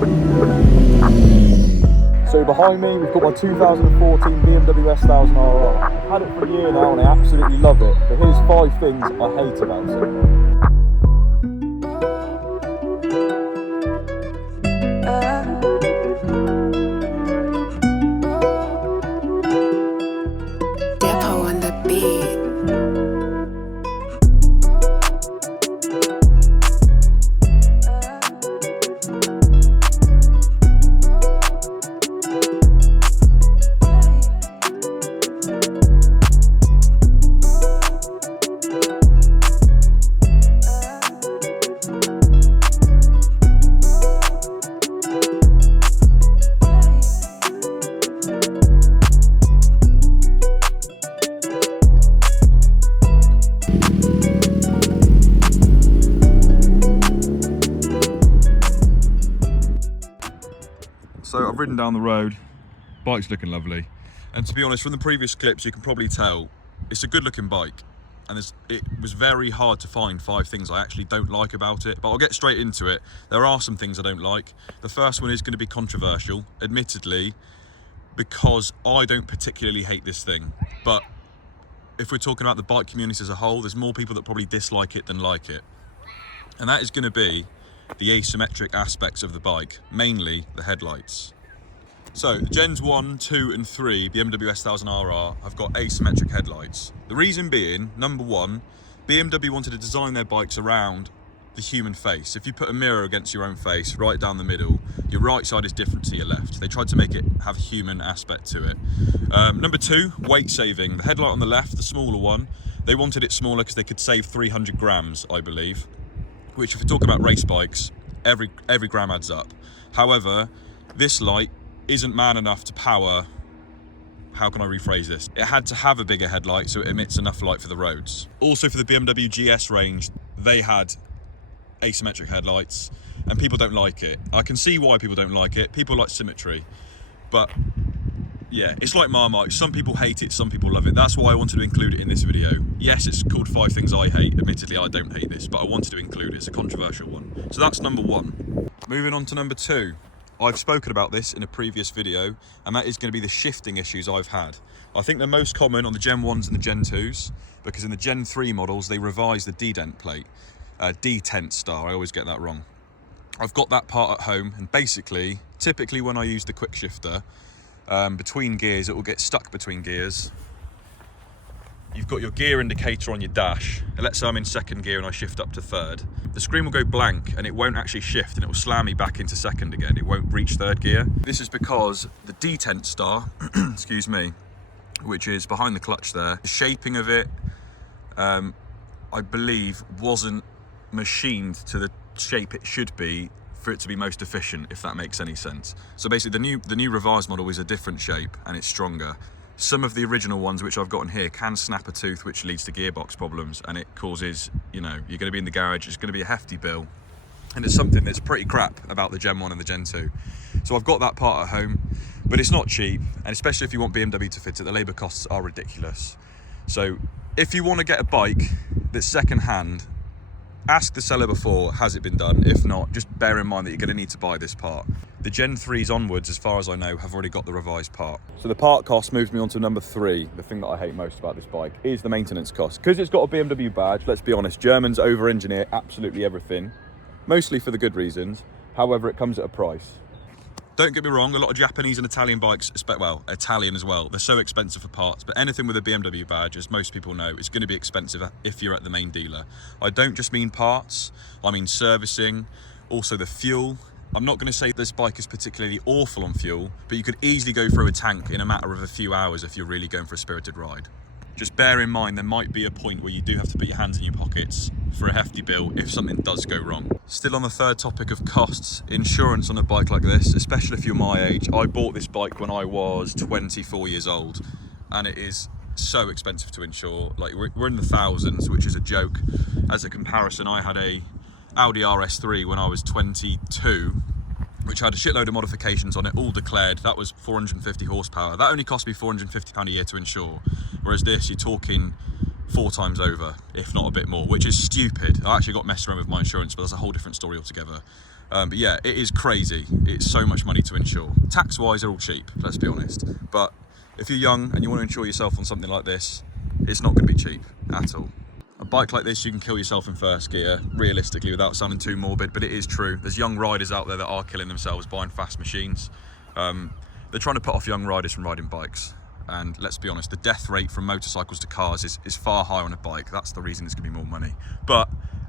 So behind me, we've got my 2014 Bmw S1000Rr. I've had it for a year now and I absolutely love it. But here's 5 things I hate about it. So I've ridden down the road, bike's looking lovely. And to be honest, from the previous clips, you can probably tell it's a good looking bike. And it was very hard to find 5 things I actually don't like about it, but I'll get straight into it. There are some things I don't like. The first one is going to be controversial, admittedly, because I don't particularly hate this thing. But if we're talking about the bike community as a whole, there's more people that probably dislike it than like it. And that is going to be the asymmetric aspects of the bike, mainly the headlights. So the Gens 1, 2 and 3 BMW S1000Rr have got asymmetric headlights. The reason being, number one, BMW wanted to design their bikes around the human face. If you put a mirror against your own face right down the middle, your right side is different to your left. They tried to make it have a human aspect to it. Number 2, weight saving. The headlight on the left, the smaller one, they wanted it smaller because they could save 300 grams, I believe. Which, if we talk about race bikes, every gram adds up. However, this light isn't man enough to power, how can I rephrase this? It had to have a bigger headlight so it emits enough light for the roads. Also for the BMW GS range, they had asymmetric headlights and people don't like it. I can see why people don't like it. People like symmetry, but yeah, it's like Marmite. Some people hate it, some people love it. That's why I wanted to include it in this video. Yes, it's called 5 things I hate. Admittedly, I don't hate this, but I wanted to include it. It's a controversial one. So that's number 1. Moving on to number 2. I've spoken about this in a previous video, and that is going to be the shifting issues I've had. I think they're most common on the Gen 1s and the Gen 2s, because in the Gen 3 models, they revised the D-dent plate. D-tent star, I always get that wrong. I've got that part at home, and basically, typically when I use the quick shifter, between gears, it will get stuck between gears. You've got your gear indicator on your dash, and let's say I'm in 2nd gear and I shift up to 3rd. The screen will go blank and it won't actually shift, and it will slam me back into 2nd again. It won't reach 3rd gear. This is because the detent star, excuse me, which is behind the clutch there, the shaping of it, I believe, wasn't machined to the shape it should be for it to be most efficient, if that makes any sense. So basically the new revised model is a different shape and it's stronger. Some of the original ones which I've got in here can snap a tooth, which leads to gearbox problems, and it causes, you know, you're going to be in the garage, it's going to be a hefty bill. And it's something that's pretty crap about the Gen 1 and the Gen 2. So I've got that part at home, but it's not cheap, and especially if you want BMW to fit it, the labour costs are ridiculous. So if you want to get a bike that's second hand, ask the seller before, has it been done? If not, just bear in mind that you're going to need to buy this part. The Gen 3s onwards, as far as I know, have already got the revised part. So the part cost moves me on to number 3. The thing that I hate most about this bike is the maintenance cost. Because it's got a BMW badge, let's be honest, Germans over-engineer absolutely everything, mostly for the good reasons. However, it comes at a price. Don't get me wrong, a lot of Japanese and Italian bikes, well, Italian as well, they're so expensive for parts, but anything with a BMW badge, as most people know, is going to be expensive if you're at the main dealer. I don't just mean parts, I mean servicing, also the fuel. I'm not going to say this bike is particularly awful on fuel, but you could easily go through a tank in a matter of a few hours if you're really going for a spirited ride. Just bear in mind there might be a point where you do have to put your hands in your pockets for a hefty bill if something does go wrong. Still on the third topic of costs, insurance on a bike like this, especially if you're my age. I bought this bike when I was 24 years old, and it is so expensive to insure. Like, we're in the thousands, which is a joke. As a comparison, I had a Audi RS3 when I was 22, which had a shitload of modifications on it, all declared. That was 450 horsepower. That only cost me £450 a year to insure. Whereas this, you're talking 4 times over, if not a bit more, which is stupid. I actually got messed around with my insurance, but that's a whole different story altogether. But yeah, it is crazy. It's so much money to insure. Tax-wise, they're all cheap, let's be honest. But if you're young and you want to insure yourself on something like this, it's not going to be cheap at all. A bike like this, you can kill yourself in first gear, realistically, without sounding too morbid, but it is true. There's young riders out there that are killing themselves buying fast machines. They're trying to put off young riders from riding bikes. And let's be honest, the death rate from motorcycles to cars is far higher on a bike. That's the reason it's going to be more money. But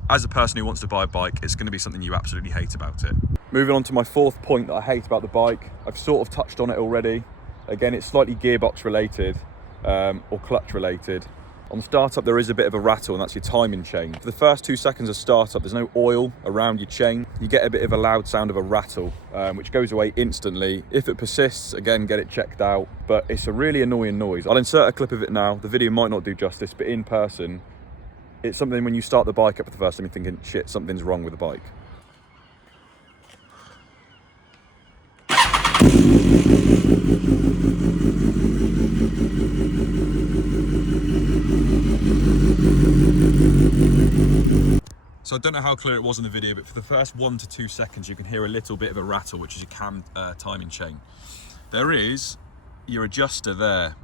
as a person who wants to buy a bike, it's going to be something you absolutely hate about it. Moving on to my 4th point that I hate about the bike. I've sort of touched on it already. Again, it's slightly gearbox related or clutch related. On startup, there is a bit of a rattle, and that's your timing chain. For the first 2 seconds of startup, there's no oil around your chain. You get a bit of a loud sound of a rattle, which goes away instantly. If it persists, again, get it checked out. But it's a really annoying noise. I'll insert a clip of it now. The video might not do justice, but in person, it's something when you start the bike up for the first time, you're thinking, shit, something's wrong with the bike. So I don't know how clear it was in the video, but for the first 1 to 2 seconds, you can hear a little bit of a rattle, which is your cam timing chain. There is your adjuster there,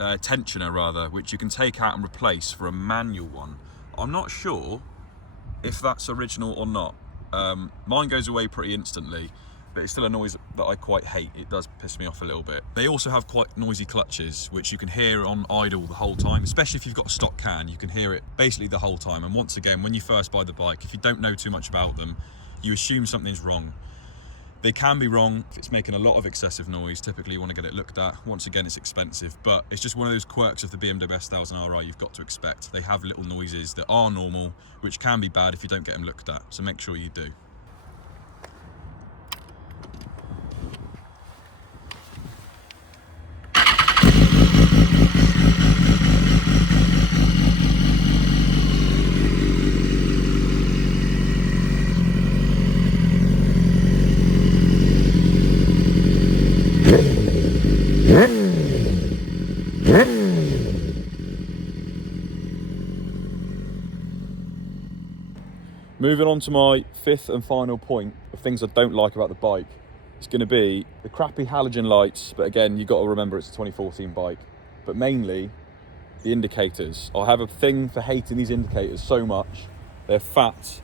tensioner rather, which you can take out and replace for a manual one. I'm not sure if that's original or not. Mine goes away pretty instantly, but it's still a noise that I quite hate. It does piss me off a little bit. They also have quite noisy clutches, which you can hear on idle the whole time, especially if you've got a stock can, you can hear it basically the whole time. And once again, when you first buy the bike, if you don't know too much about them, you assume something's wrong. They can be wrong if it's making a lot of excessive noise. Typically you want to get it looked at. Once again, it's expensive, but it's just one of those quirks of the BMW S1000Rr you've got to expect. They have little noises that are normal, which can be bad if you don't get them looked at. So make sure you do. Moving on to my 5th and final point of things I don't like about the bike. It's going to be the crappy halogen lights, but again, you've got to remember it's a 2014 bike. But mainly, the indicators. I have a thing for hating these indicators so much. They're fat,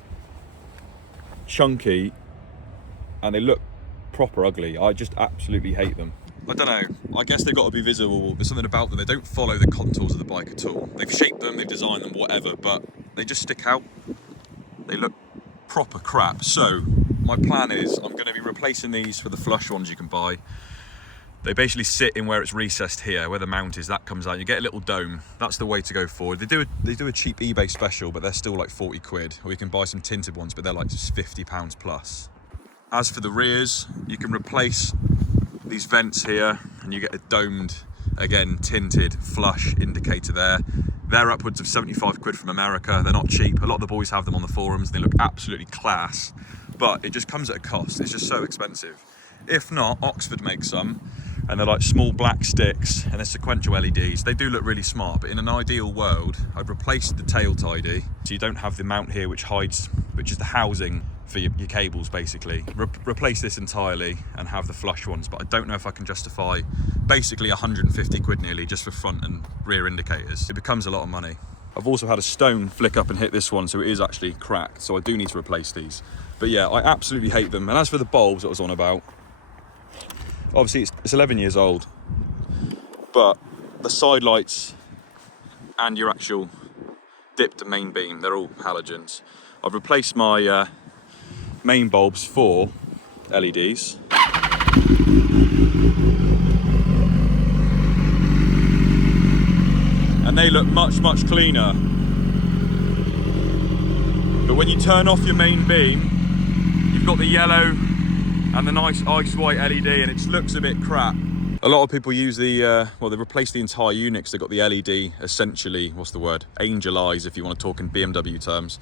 chunky, and they look proper ugly. I just absolutely hate them. I don't know, I guess they've got to be visible. There's something about them, they don't follow the contours of the bike at all. They've shaped them, they've designed them, whatever, but they just stick out. They look proper crap. So my plan is I'm going to be replacing these for the flush ones you can buy. They basically sit in where it's recessed here, where the mount is, that comes out. You get a little dome. That's the way to go forward. They do a cheap eBay special, but they're still like 40 quid. Or you can buy some tinted ones, but they're like just £50 plus. As for the rears, you can replace these vents here and you get a domed, again, tinted flush indicator there. They're upwards of 75 quid from America. They're not cheap. A lot of the boys have them on the forums. They look absolutely class, but it just comes at a cost. It's just so expensive. If not, Oxford makes some, and they're like small black sticks and they're sequential LEDs. They do look really smart, but in an ideal world, I'd replace the tail tidy so you don't have the mount here which is the housing for your cables basically. Replace this entirely and have the flush ones, but I don't know if I can justify basically 150 quid nearly just for front and rear indicators. It becomes a lot of money. I've also had a stone flick up and hit this one, so it is actually cracked, so I do need to replace these. But yeah, I absolutely hate them. And as for the bulbs that I was on about, obviously it's 11 years old, but the side lights and your actual dipped main beam, they're all halogens. I've replaced my main bulbs for LEDs. And they look much, much cleaner. But when you turn off your main beam, you've got the yellow and the nice ice white LED, and it just looks a bit crap. A lot of people use the, well, they replaced the entire unit because they've got the LED, essentially, what's the word? Angel eyes, if you want to talk in BMW terms.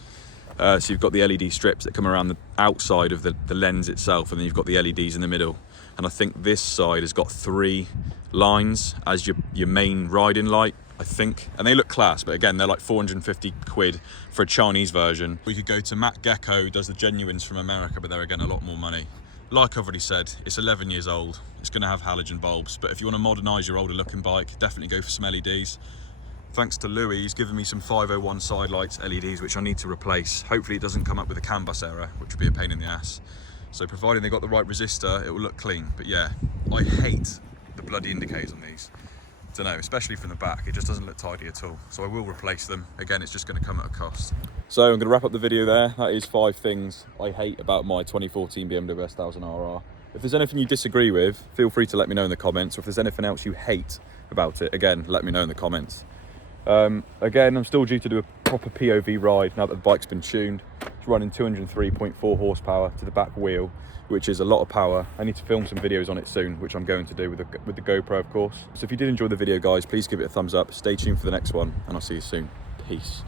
So you've got the LED strips that come around the outside of the lens itself, and then you've got the LEDs in the middle. And I think this side has got 3 lines as your main riding light. I think, and they look class, but again, they're like 450 quid for a Chinese version. We could go to Matt Gecko, who does the genuines from America, but they're again a lot more money. Like I've already said, it's 11 years old. It's going to have halogen bulbs, but if you want to modernise your older looking bike, definitely go for some LEDs. Thanks to Louis, he's given me some 501 Sidelights LEDs, which I need to replace. Hopefully it doesn't come up with a CAN bus error, which would be a pain in the ass. So providing they got the right resistor, it will look clean. But yeah, I hate the bloody indicators on these. Don't know, especially from the back, it just doesn't look tidy at all. So I will replace them. Again, it's just going to come at a cost. So I'm going to wrap up the video there. That is 5 things I hate about my 2014 Bmw S1000Rr. If there's anything you disagree with, feel free to let me know in the comments. Or if there's anything else you hate about it, again, let me know in the comments. Again, I'm still due to do a proper POV ride now that the bike's been tuned. It's running 203.4 horsepower to the back wheel, which is a lot of power. I need to film some videos on it soon, which I'm going to do with the GoPro, of course. So if you did enjoy the video, guys, please give it a thumbs up. Stay tuned for the next one, and I'll see you soon. Peace.